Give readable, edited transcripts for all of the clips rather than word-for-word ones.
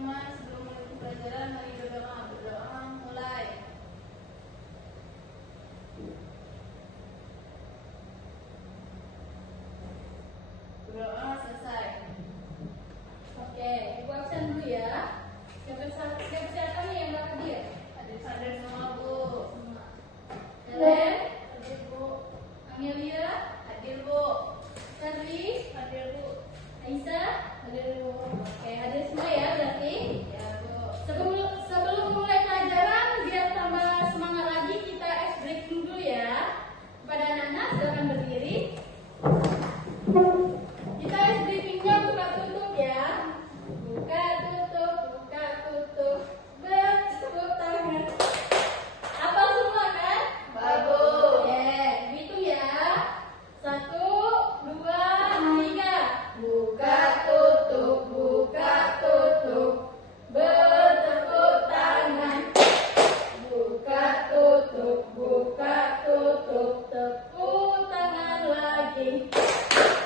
teman-teman, sebelum menutup pelajaran, mari berdoa. Berdoa mulai. Berdoa selesai. Oke, ibu absen dulu ya. Siapa nih yang gak hadir? Hadir semua bu. Helen, hadir bu. Amelia, hadir bu. Charlie, hadir bu. Aisyah, hadir bu. Oke, hadir semua ya berarti. Ya bu. Sebelum mulai pelajaran, biar tambah semangat lagi, kita ice breaking dulu ya. Kepada anak-anak, silakan berdiri. Kita ice breakingnya buka tutup ya. Buka tutup, buka tutup. Bertepuk tangan. Apa semua kan? Babu. Hitung ya. 1, 2, 3. Buka tutup, buka tutup. Bertepuk tangan. Buka tutup, buka tutup. Tepuk tangan lagi.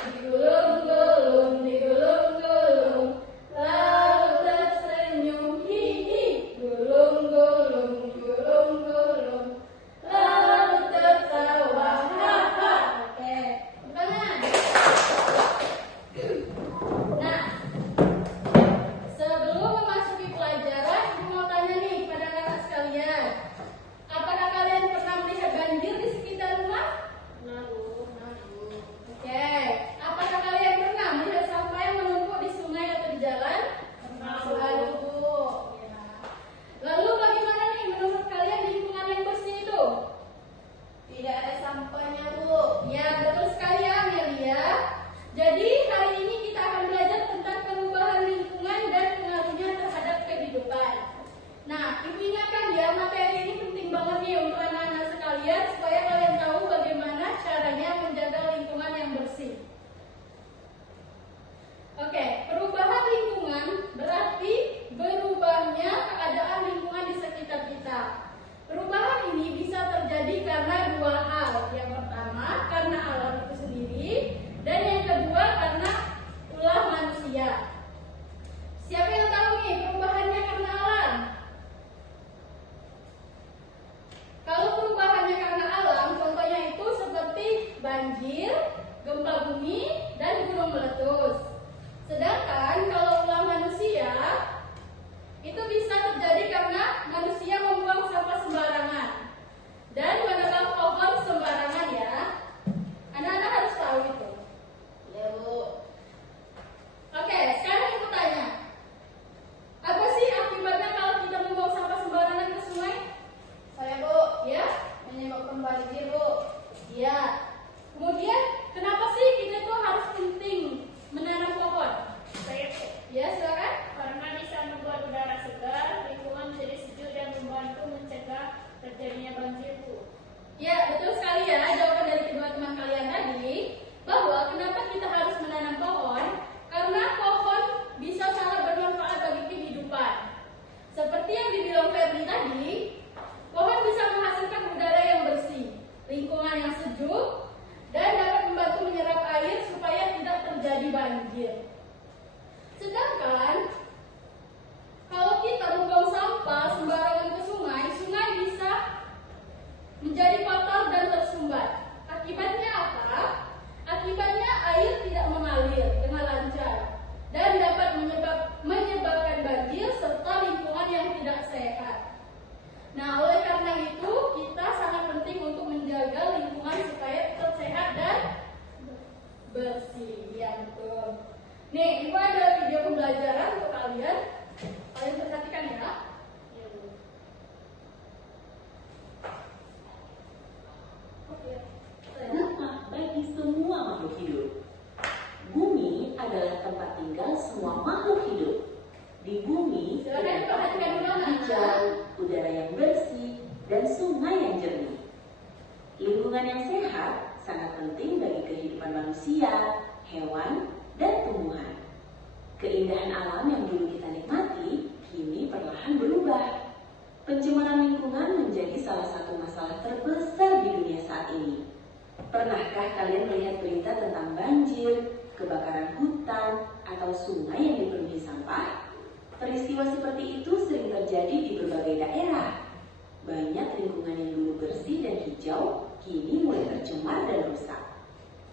Digulung-gulung, digulung-gulung. Lalu tersenyum, hihi. Gulung-gulung, gulung-gulung. Lalu tertawa, haha. Oke, tangan. Nah, sebelum memasuki pelajaran, ibu mau tanya nih pada kakak sekalian. Apakah kalian pernah melihat banjir di sekitar rumah? Pernah bu. Oke, apakah kalian pernah melihat sampah yang menumpuk di sungai atau di jalan? Pernah bu. Ya. Lalu bagaimana nih menurut kalian lingkungan yang bersih itu? Tidak ada sampahnya bu. Ya, betul sekali ya Amelia. Jadi hari ini kita akan belajar tentang perubahan lingkungan dan pengaruhnya terhadap kehidupan. Nah, ibu ingatkan ya, materi ini penting banget nih untuk anak-anak sekalian supaya kalian tahu bagaimana caranya menjaga lingkungan yang bersih. Oke, perubahan lingkungan berarti berubahnya keadaan lingkungan di sekitar kita. Perubahan ini bisa terjadi karena dua hal. Yang pertama, karena alam itu sendiri, dan yang kedua karena ulah manusia. Siapa yang tahu nih perubahannya karena alam? Kalau perubahannya karena alam, contohnya itu seperti banjir, gempa bumi, dan gunung meletus. Sedangkan kalau ulah manusia, itu bisa terjadi karena manusia membuang sampah sembarangan dan menebang pohon sembarangan ya. Anak-anak harus tahu itu. Ya bu. Oke, sekarang ibu tanya. Apa sih akibatnya kalau kita membuang sampah sembarangan ke sungai? Saya bu, ya, menyebabkan banjir bu. Ya. Kemudian kenapa sih kita tuh harus penting menanam pohon? Saya bu. Ya, silakan. Karena bisa membuat udara segar, lingkungan menjadi sejuk dan membantu mencegah terjadinya banjir bu. Ya, betul sekali ya jawaban dari kedua teman kalian tadi, bahwa kenapa kita harus menanam pohon? Karena pohon bisa sangat bermanfaat bagi kehidupan. Seperti yang dibilang Ferdi tadi, pohon bisa menghasilkan udara yang bersih, lingkungan yang sejuk, dan dapat membantu menyerap air supaya tidak terjadi banjir. Sedangkan kalau kita membuang sampah sembarangan ke sungai, sungai bisa menjadi kotor dan tersumbat. Akibatnya apa? Akibatnya air tidak mengalir dengan lancar dan dapat menyebabkan banjir serta lingkungan yang tidak sehat. Nah, oleh karena itu kita sangat penting untuk menjaga lingkungan supaya tetap sehat dan bersih. Ya betul. Nih, ibu ada video pembelajaran untuk kalian. Kalian perhatikan ya. Dampak bagi semua makhluk hidup. Bumi adalah tempat tinggal semua makhluk hidup. Di bumi terdapat hijau, udara yang bersih, dan sungai yang jernih. Lingkungan yang sehat sangat penting bagi kehidupan manusia, hewan, dan tumbuhan. Keindahan alam yang dulu kita nikmati, kini perlahan berubah. Pencemaran lingkungan menjadi salah satu masalah terbesar di dunia saat ini. Pernahkah kalian melihat berita tentang banjir, kebakaran hutan, atau sungai yang dipenuhi sampah? Peristiwa Peristiwa seperti itu sering terjadi di berbagai daerah. Banyak lingkungan yang dulu bersih dan hijau, kini mulai tercemar dan rusak.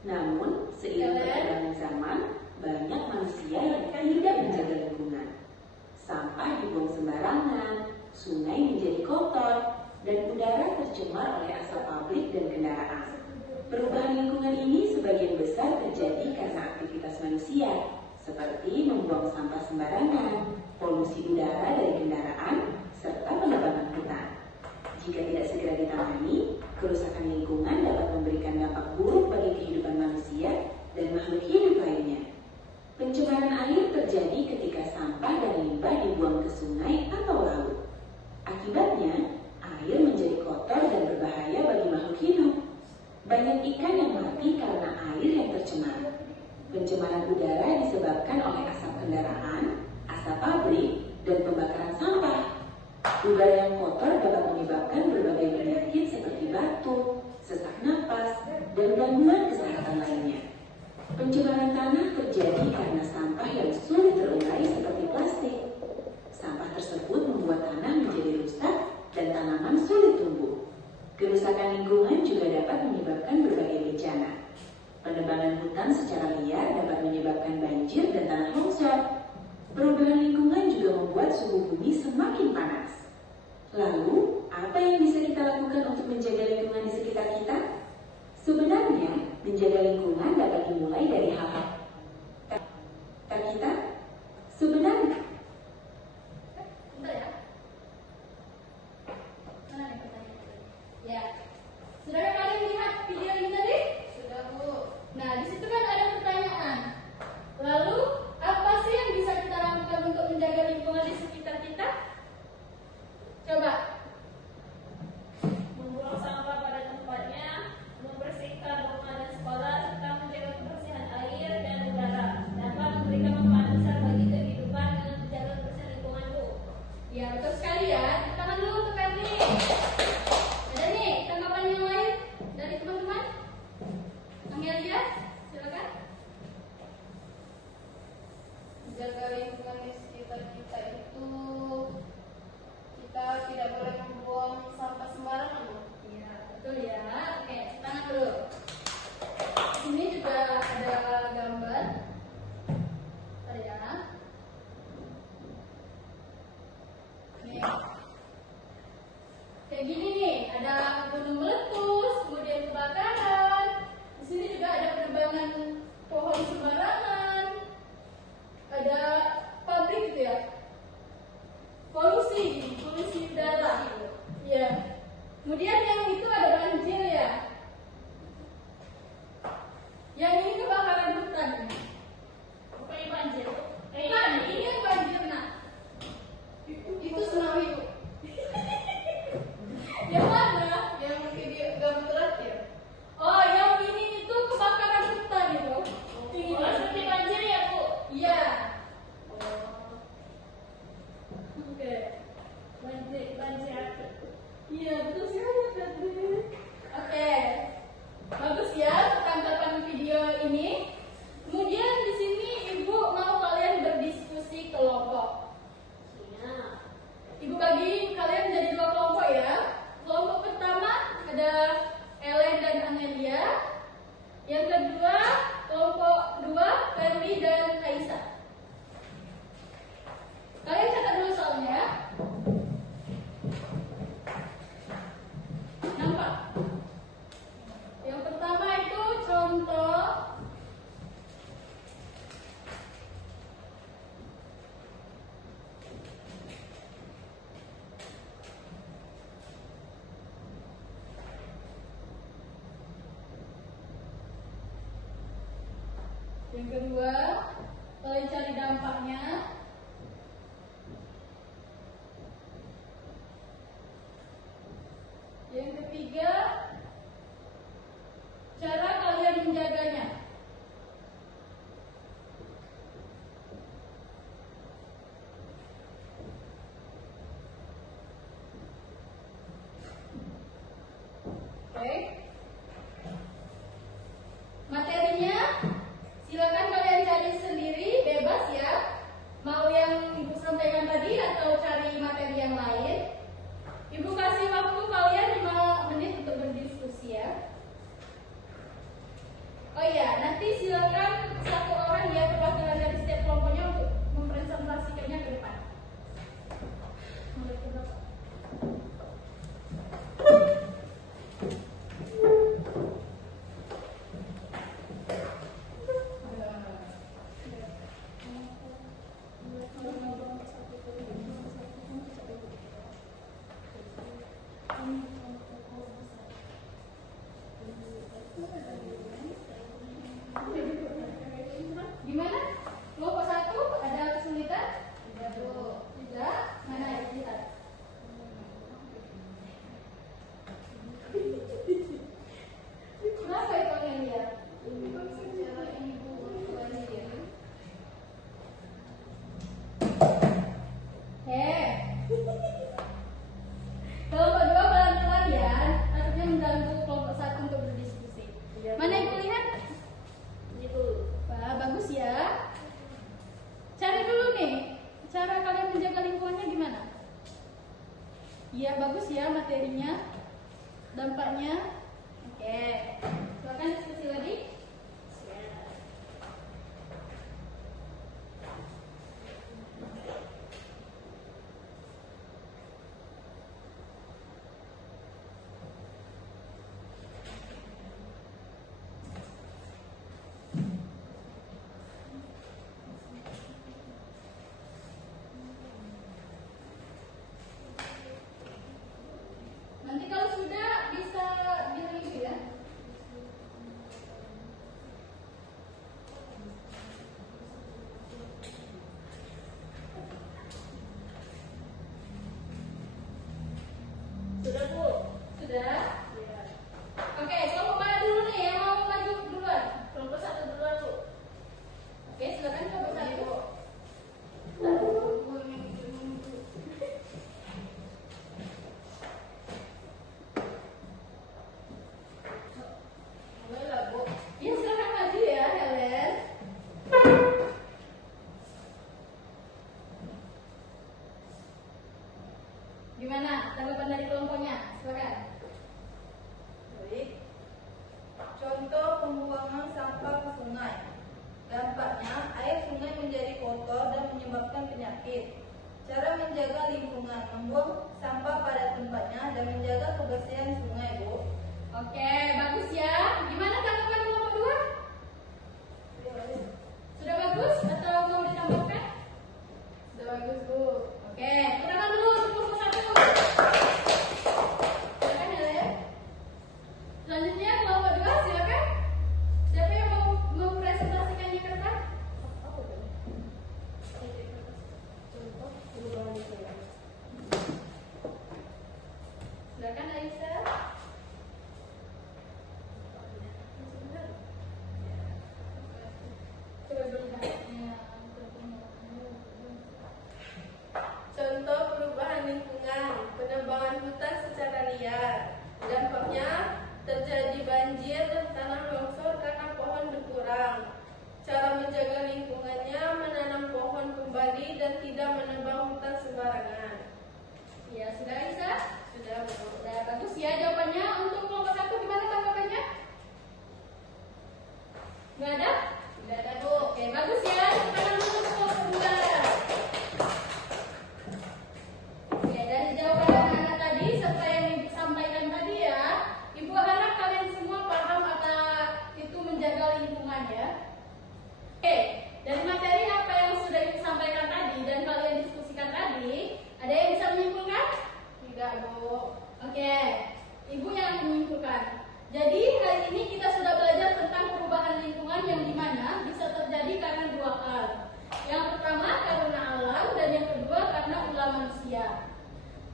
Namun, seiring perkembangan zaman, banyak manusia yang tidak menjaga lingkungan. Sampah dibuang sembarangan, sungai menjadi kotor, dan udara tercemar oleh asap pabrik dan kendaraan. Perubahan lingkungan ini sebagian besar terjadi karena aktivitas manusia, seperti membuang sampah sembarangan, polusi udara dari kendaraan, serta penebangan hutan. Jika tidak segera ditangani, kerusakan lingkungan dapat memberikan dampak buruk bagi kehidupan manusia dan makhluk hidup lainnya. Pencemaran air terjadi ketika sampah dan limbah dibuang ke sungai atau laut. Akibatnya, air menjadi kotor dan berbahaya bagi makhluk hidup. Banyak ikan yang mati karena air yang tercemar. Pencemaran udara disebabkan oleh asap kendaraan, asap pabrik, dan pembakaran sampah. Udara yang kotor dapat menyebabkan berbagai penyakit seperti batuk, sesak napas, dan gangguan kesehatan lainnya. Pencemaran tanah terjadi karena sampah yang sulit terurai seperti plastik. Sampah tersebut membuat tanah menjadi rusak dan tanaman sulit tumbuh. Kerusakan lingkungan juga dapat menyebabkan berbagai bencana. Penebangan hutan secara liar dapat menyebabkan banjir dan tanah longsor. Perubahan lingkungan juga membuat suhu bumi semakin panas. Lalu, apa yang bisa kita lakukan untuk menjaga lingkungan di sekitar kita? Sebenarnya, menjaga lingkungan dapat dimulai dari hal-hal kita. Sebenarnya, Bentar ya. Mana nih pertanyaannya? Ya. Sudah kalian lihat video ini tadi? Sudah, Bu. Nah, di situ kan ada pertanyaan. Lalu, apa sih yang bisa kita lakukan untuk menjaga lingkungan di sekitar kita? Coba. Membuang sampah pada tempatnya, membersihkan rumah dan sekolah, serta menjaga kebersihan air dan udara. Dapat memberikan manfaat besar bagi kehidupan dengan menjaga kebersihan lingkungan, Bu. Ya, betul sekali ya. Tepuk tangan dulu untuk Ferdi. Ada nih tanggapan yang lain dari teman-teman? Amelia, silakan. Jaga lingkungan di sekitar kita itu kita tidak boleh membuang sampah sembarangan. Iya, betul ya. Oke, tangan dulu. Di sini juga ada gambar. Bentar ya. Nih. Kayak gini nih, ada gunung meletus, kemudian kebakaran. Di sini juga ada penebangan pohon sembarangan. Ada pabrik gitu ya. Polusi udara. Iya. Kemudian yang itu ada banjir ya. Yang ini kebakaran hutan. Bukannya banjir, Bu. Nah, ini yang banjir nak. Itu tsunami, Bu. Yang mana? Yang video gambar terakhir. Oh, yang ini itu kebakaran hutan itu. Ini. Oh, seperti banjir ya, Bu? Iya. Oh, Oke. banjir apa? Iya, betul sekali Febri. Oke. Bagus ya tanggapan video ini. Kemudian di sini Ibu mau kalian berdiskusi kelompok. Iya. Ibu bagi kalian menjadi 2 kelompok ya. Kelompok pertama ada Ellen dan Amelia. Yang kedua, kelompok 2 Ferdi dan Aisyah. Kalian catat dulu soalnya. Nampak? Yang pertama itu contoh. Yang kedua, kalian cari dampaknya. Yang ketiga, cara kalian menjaganya. Oke. Materinya silakan kalian cari sendiri, bebas ya. Iya, bagus ya materinya, dampaknya. Oke, silakan diskusi lagi. Nanti kalau sudah bisa direview ya. Sudah Bu. Sudah? Ya. Oke, kelompok mana dulu nih yang mau maju duluan? Kelompok 1 duluan Bu. Oke, silakan kelompok 1. Boleh lah, Bu. Ya, silakan maju ya, Helen. Gimana tanggapan dari kelompoknya? Silakan. Baik. Contoh pembuangan sampah ke sungai. Dampaknya, air sungai menjadi kotor dan menyebabkan penyakit. Cara menjaga lingkungan, membuang sampah pada tempatnya dan menjaga kebersihan sungai, Bu. Oke, bagus ya. Gimana tanggapan kelompok 2? Sudah bagus atau mau ditambahkan? Sudah bagus, Bu. Oke, tepuk dulu untuk kelompok 1. Silakan Helen. Selanjutnya kelompok 2, silakan. Siapa yang mau mempresentasikannya ke depan? Silakan Aisyah. Coba melihatnya. Contoh perubahan lingkungan, penebangan hutan secara liar. Dampaknya terjadi banjir dan tanah longsor karena pohon berkurang. Cara menjaga lingkungannya, menanam pohon kembali dan tidak menebang hutan sembarangan. Ya, sudah Aisyah? Sudah, Bu. Sudah bagus ya jawabannya. Untuk kelompok 1 gimana tanggapannya? Nggak ada? Tidak ada, Bu. Oke, bagus ya. Tepuk tangan dulu untuk kelompok 2. Oke, dari jawaban anak-anak tadi serta yang Ibu sampaikan tadi ya, Ibu harap kalian semua paham apa itu menjaga lingkungan ya. Oke, dari materi apa yang sudah Ibu sampaikan tadi dan kalian diskusikan tadi, ada yang bisa menyimpulkan? Tidak, Bu. Oke, Ibu yang menyimpulkan. Jadi hari ini kita sudah belajar tentang perubahan lingkungan yang dimana bisa terjadi karena 2 hal. Yang pertama karena alam dan yang kedua karena ulah manusia.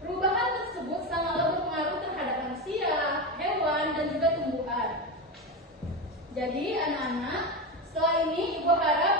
Perubahan tersebut sangatlah berpengaruh terhadap manusia, hewan, dan juga tumbuhan. Jadi anak-anak, setelah ini Ibu harap